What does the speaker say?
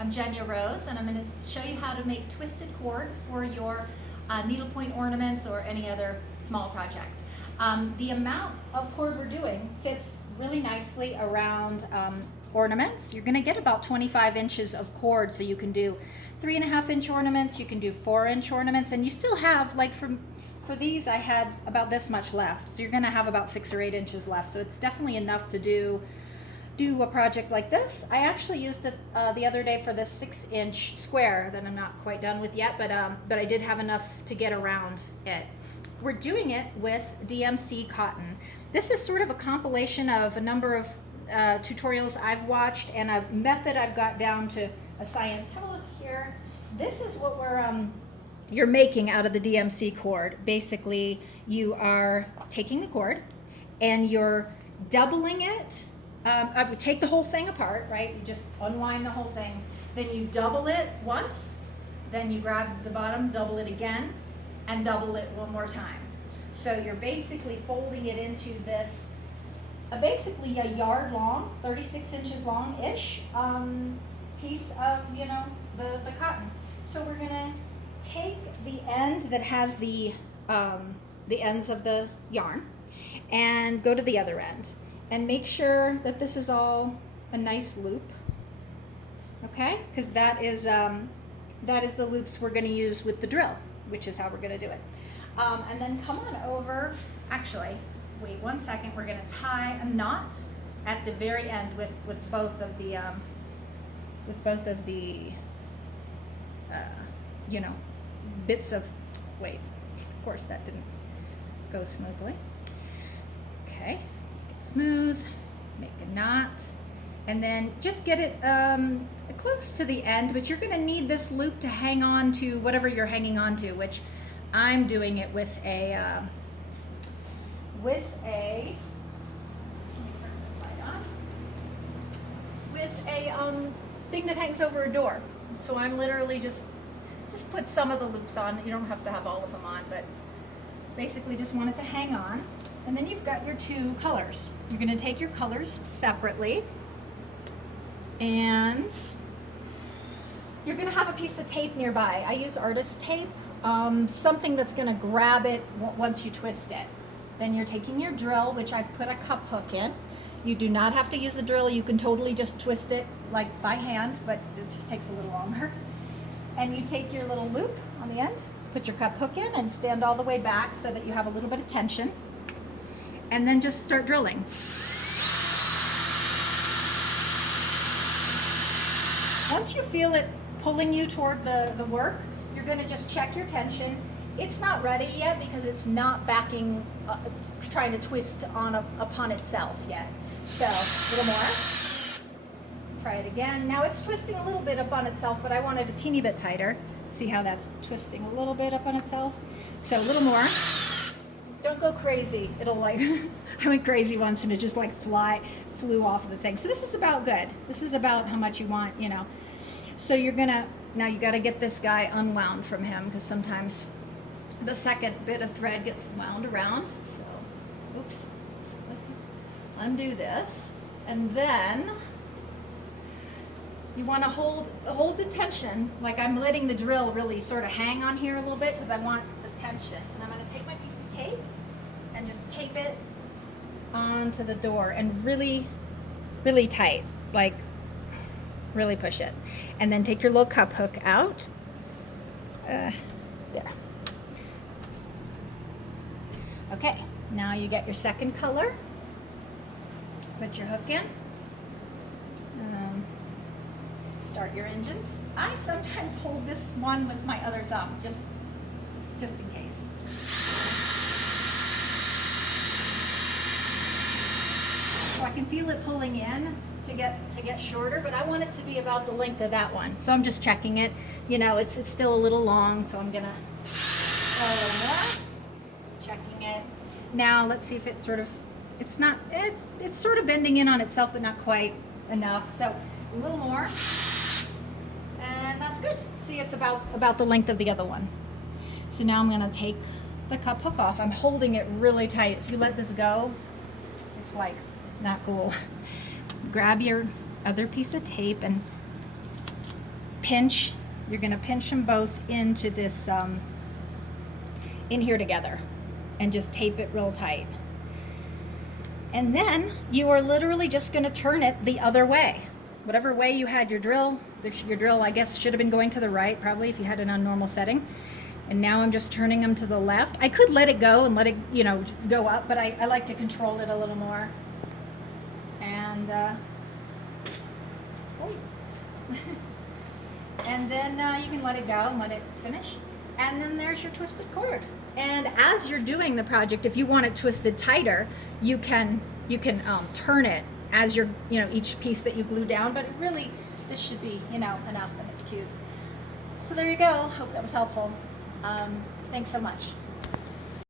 I'm Jenya Rose, and I'm going to show you how to make twisted cord for your needlepoint ornaments or any other small projects. The amount of cord we're doing fits really nicely around ornaments. You're going to get about 25 inches of cord, so you can do 3.5-inch ornaments, you can do 4-inch ornaments, and you still have, like for these I had about this much left, so you're going to have about 6 or 8 inches left, so it's definitely enough to do a project like this. I actually used it the other day for this 6-inch square that I'm not quite done with yet, but I did have enough to get around it. We're doing it with DMC cotton. This is sort of a compilation of a number of tutorials I've watched and a method I've got down to a science. Have a look here. This is what you're making out of the DMC cord. Basically, you are taking the cord and you're doubling it. I would take the whole thing apart, right? You just unwind the whole thing. Then you double it once, then you grab the bottom, double it again, and double it one more time. So you're basically folding it into this, basically a yard long, 36 inches long-ish piece of, the cotton. So we're gonna take the end that has the ends of the yarn and go to the other end. And make sure that this is all a nice loop, okay? Because that is the loops we're going to use with the drill, which is how we're going to do it. And then come on over. Actually, wait 1 second. We're going to tie a knot at the very end with both of the bits of. Wait, of course that didn't go smoothly. Okay. Smooth, make a knot, and then just get it close to the end, but you're going to need this loop to hang on to whatever you're hanging on to, which I'm doing it with a let me turn this light on, with a thing that hangs over a door. So I'm literally just put some of the loops on. You don't have to have all of them on, but basically just want it to hang on. And then you've got your two colors. You're going to take your colors separately, and you're going to have a piece of tape nearby. I use artist tape, something that's going to grab it once you twist it. Then you're taking your drill, which I've put a cup hook in. You do not have to use a drill. You can totally just twist it like by hand, but it just takes a little longer. And you take your little loop on the end, put your cup hook in, and stand all the way back so that you have a little bit of tension. And then just start drilling. Once you feel it pulling you toward the work, you're going to just check your tension. It's not ready yet because it's not backing, trying to twist upon itself yet. So a little more. Try it again. Now it's twisting a little bit up on itself, but I want it a teeny bit tighter. See how that's twisting a little bit up on itself? So a little more. Don't go crazy. It'll like, I went crazy once and it just like flew off of the thing. So this is about good. This is about how much you want, So now you got to get this guy unwound from him, because sometimes the second bit of thread gets wound around. So, oops. So undo this. And then you want to hold the tension, like I'm letting the drill really sort of hang on here a little bit because I want the tension. And I'm going to take my piece of tape and just tape it onto the door, and really, really tight, like really push it. And then take your little cup hook out. There. Okay, now you get your second color. Put your hook in. Start your engines. I sometimes hold this one with my other thumb, just in case. So I can feel it pulling in to get shorter, but I want it to be about the length of that one. So I'm just checking it. It's still a little long, so I'm gonna checking it. Now let's see if it's sort of, it's sort of bending in on itself, but not quite enough. So a little more. And that's good. See, it's about the length of the other one. So now I'm going to take the cup hook off. I'm holding it really tight. If you let this go, it's like not cool. Grab your other piece of tape and pinch. You're going to pinch them both into this, in here together, and just tape it real tight. And then you are literally just going to turn it the other way. Whatever way you had your drill, I guess should have been going to the right probably if you had it on normal setting. And now I'm just turning them to the left. I could let it go and let it, you know, go up, but I like to control it a little more. And and then you can let it go and let it finish. And then there's your twisted cord. And as you're doing the project, if you want it twisted tighter, you can turn it as you're, you know, each piece that you glue down. But it really, this should be, you know, enough, and it's cute. So there you go. Hope that was helpful. Thanks so much.